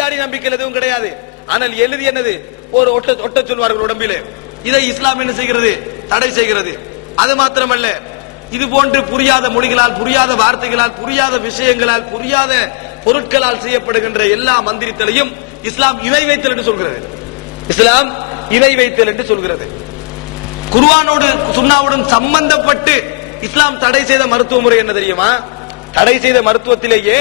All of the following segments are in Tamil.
எழுத்தாடி நம்பிக்கை எதுவும் கிடையாது. ஆனால் எழுதி என்னது ஒரு ஒட்ட சொல்வார்கள் உடம்பிலே. இதை இஸ்லாம் என்ன செய்கிறது? தடை செய்கிறது. அது மாத்திரமல்ல, இது போன்று புரியாத மொழிகளால், புரியாத வார்த்தைகளால், புரியாத விஷயங்களால், புரியாத பொருட்களால் செய்யப்படுகின்ற எல்லா மந்திரித்தலையும் இஸ்லாம் இணை வைத்தல் என்று சொல்கிறது. இஸ்லாம் இணை வைத்தல் என்று சொல்கிறது. குர்ஆனோடு சுன்னாவுடன் சம்பந்தப்பட்டு இஸ்லாம் தடை செய்த மருத்துவ முறை என்ன தெரியுமா? தடை செய்த மருத்துவத்திலேயே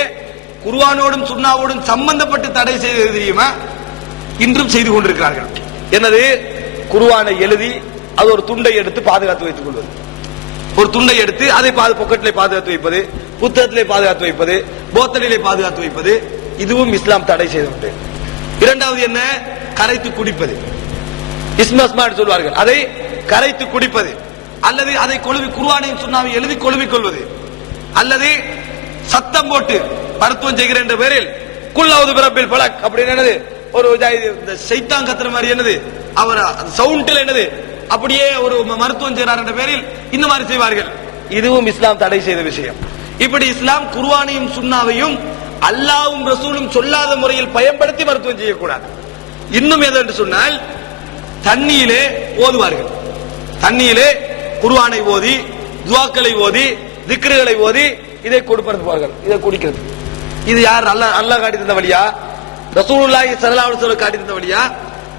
குர்ஆனோடும் சுன்னாவோடும் சம்பந்தப்பட்டு தடை செய்தது தெரியுமா? இன்றும் செய்து கொண்டிருக்கிறார்கள். என்னது? குர்ஆனை எழுதி அது ஒரு துண்டை எடுத்து பாதுகாத்து வைத்துக் கொள்வது. ஒரு துண்டை எடுத்து அதை பொக்கெட்டிலே பாதுகாத்து வைப்பது, புத்தகத்திலே பாதுகாத்து வைப்பது, போத்தலிலே பாதுகாத்து வைப்பது, இதுவும் இஸ்லாம் தடை செய்து. இரண்டாவது என்ன? கரைத்து குடிப்பது. இஸ்மஸ்மா சொல்வார்கள். அதை கரைத்து குடிப்பது, அல்லது அதை குர்ஆனையும் சுன்னாவை எழுதி கொழுவிக் கொள்வது, அல்லது சத்தம் போட்டு மருத்துவம் செய்கிற என்ற பேரில் குல்லவுது பிரபில் பலக் அப்படின்னு என்னது ஒரு சைத்தான் கத்துற மாதிரி என்னது அவர் சவுண்டில் என்னது அப்படியே ஒரு மருத்துவம் செய்கிறார் என்ற பேரில் இந்த மாதிரி செய்வார்கள். இதுவும் இஸ்லாம் தடை செய்த விஷயம். இப்படி இஸ்லாம் குர்ஆனையும் சுன்னாவையும் அல்லாஹ்வும் ரசூலும் சொல்லாத முறையில் பயன்படுத்தி மருத்துவம் செய்யக்கூடாது. இன்னும் எது என்று சொன்னால், தண்ணியிலே ஓதுவார்கள். தண்ணியிலே குர்ஆனை ஓதி, துஆக்களை ஓதி, திக்ருகளை ஓதி இதை கொடுப்பார்கள். இதை குடிக்கிறது. இது யார்? அல்லாஹ் காட்டி தந்த வழியா? ரசூலுல்லாஹி ஸல்லல்லாஹு அலைஹி வஸல்லம் காட்டி தந்த வழியா?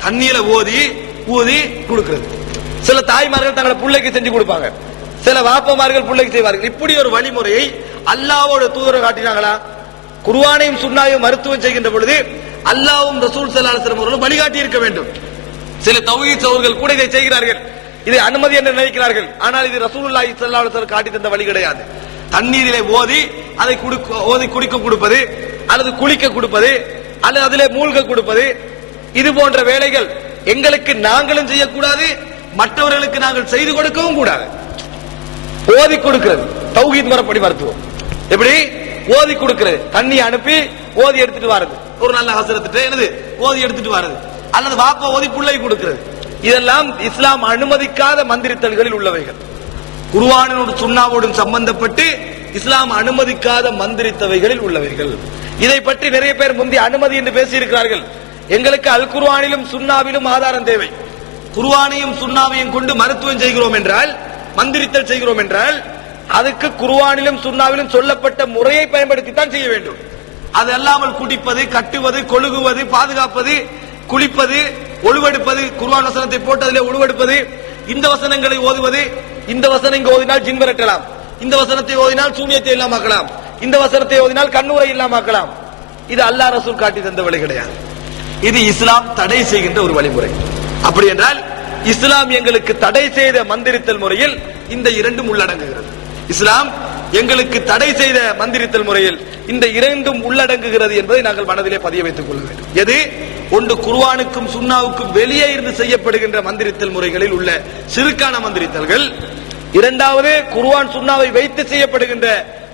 தண்ணியில ஓதி ஊதி கொடுக்கிறது. சில தாய்மார்கள் தங்களை பிள்ளைக்கு செஞ்சு கொடுப்பாங்க, சில வாப்பமார்கள் பிள்ளைக்கு செய்வார்கள். இப்படி ஒரு வழிமுறையை அல்லாஹ்வோட தூதர் காட்டினாங்களா? குர்ஆனையும் சுன்னாவையும் மருத்துவம் செய்கின்ற பொழுது அல்லாஹ்வும் ரசூல் ஸல்லல்லாஹு அலைஹி வஸல்லம் அவர்களும் வழிகாட்டி இருக்க வேண்டும். சில தௌஹீத் சகோதரர்கள் கூட இதை செய்கிறார்கள், இதை அனுமதி என்று நினைக்கிறார்கள். ஆனால் இது ரசூலுல்லாஹி ஸல்லல்லாஹு அலைஹி வஸல்லம் காட்டி தந்த வழி கிடையாது. தண்ணீரிலே ஓதி அதை குடிக்க கொடுப்பது, அல்லது குளிக்க கொடுப்பது, அல்லது அதிலே மூழ்க கொடுப்பது, இது போன்ற வேலைகள் எங்களுக்கு நாங்களும் செய்யக்கூடாது, மற்றவர்களுக்கு நாங்கள் செய்து கொடுக்கவும் கூடாது. ஓதி கொடுக்கிறது தௌஹீத் முறைப்படி மருத்துவம். எப்படி ஓதி கொடுக்கிறது? தண்ணி அனுப்பி ஓதி எடுத்துட்டு வரது, ஒரு நல்ல ஹசரத்துட்டு என்னது ஓதி எடுத்துட்டு வரது, அல்லது வாப்பா ஓதி புள்ளை கொடுக்கிறது. இதெல்லாம் இஸ்லாம் அனுமதிக்காத மந்திரித்தல்களில் உள்ளவைகள். குர்ஆனோடு சுன்னாவோடும் சம்பந்தப்பட்டு இஸ்லாம் அனுமதிக்காத மந்திரித்தவைகளில் உள்ளவைகள். இதை பற்றி நிறைய பேர் முந்தி அனுமதி என்று பேசியிருக்கிறார்கள். எங்களுக்கு அல் குர்ஆனிலும் சுன்னாவிலும் ஆதாரம் தேவை. குர்ஆனையும் சுன்னாவையும் கொண்டு மருத்துவம் செய்கிறோம் என்றால், மந்திரித்தல் செய்கிறோம் என்றால், அதுக்கு குர்ஆனிலும் சுன்னாவிலும் சொல்லப்பட்ட முறையை பயன்படுத்தித்தான் செய்ய வேண்டும். அது அல்லாமல் குடிப்பது, கட்டுவது, கொழுகுவது, பாதுகாப்பது, குளிப்பது, ஒழுவெடுப்பது, குர்ஆன் வசனத்தை போட்டு அதிலே ஒழுவெடுப்பது, இந்த வசனங்களை ஓதுவது, இந்த வசனம் ஓதினால் ஜின் விரட்டலாம், இந்த வசனத்தை ஓதினால் சூனியத்தை இல்லாமக்கலாம், இந்த வசனத்தை ஓதினால் கண்ணூரை இல்லாமக்கலாம். இது அல்லாஹ் ரசூல் காட்டி தந்த வழி கிடையாது. இது இஸ்லாம் தடை செய்கின்ற ஒரு வழிமுறை. அப்படி என்றால் இஸ்லாம் எங்களுக்கு தடை செய்த மந்திரித்தல் முறையில் இந்த இரண்டும் உள்ளடங்குகிறது. இஸ்லாம் எங்களுக்கு தடை செய்த மந்திரித்தல் முறையில் இந்த இரண்டும் உள்ளடங்குகிறது என்பதை நாங்கள் மனதிலே பதிய வைத்துக் கொள்ள வேண்டும். எது? ஒன்று குர்ஆனுக்கும் சுன்னாவுக்கும் வெளியே இருந்து செய்யப்படுகின்ற மந்திரித்தல் முறைகளில் உள்ள சிறுக்கான மந்திரித்தல்கள், இரண்டாவது குர்ஆன் சுன்னாவை வைத்து செய்யப்படுகின்ற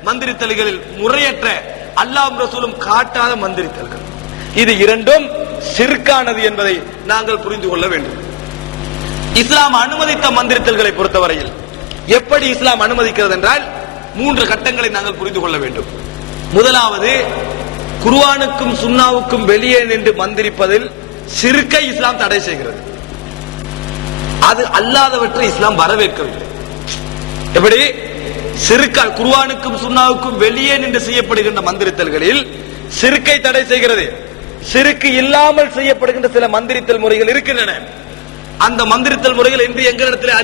மந்திரித்தல்களில் முறையற்ற அல்லாஹ்வும் ரசூலும் காட்டாத மந்திரித்தல்கள். இது இரண்டும் சிறுக்கானது என்பதை நாங்கள் புரிந்து கொள்ள வேண்டும். இஸ்லாம் அனுமதித்த மந்திரித்தல்களை பொறுத்தவரையில் எப்படி இஸ்லாம் அனுமதிக்கிறது என்றால், 3 கட்டங்களை நாங்கள் புரிந்து கொள்ள வேண்டும். முதலாவது, குர்ஆனுக்கும் சுன்னாவுக்கும் வெளியே நின்று மந்திரிப்பதில் சிறுக்கை இஸ்லாம் தடை செய்கிறது. அது அல்லாதவற்றை இஸ்லாம் வரவேற்கவில்லை. எப்படி? சிறுக்கால் குர்ஆனுக்கும் சுன்னாவுக்கும் வெளியே நின்று செய்யப்படுகின்ற மந்திரித்தல்களில் சிறுக்கை தடை செய்கிறது. சிறுக்கு இல்லாமல் செய்யப்படுகின்ற சில மந்திரித்தல் முறைகள் இருக்கின்றன. அந்த மந்திரித்தல் முறைகள் இன்று எங்களிடத்தில்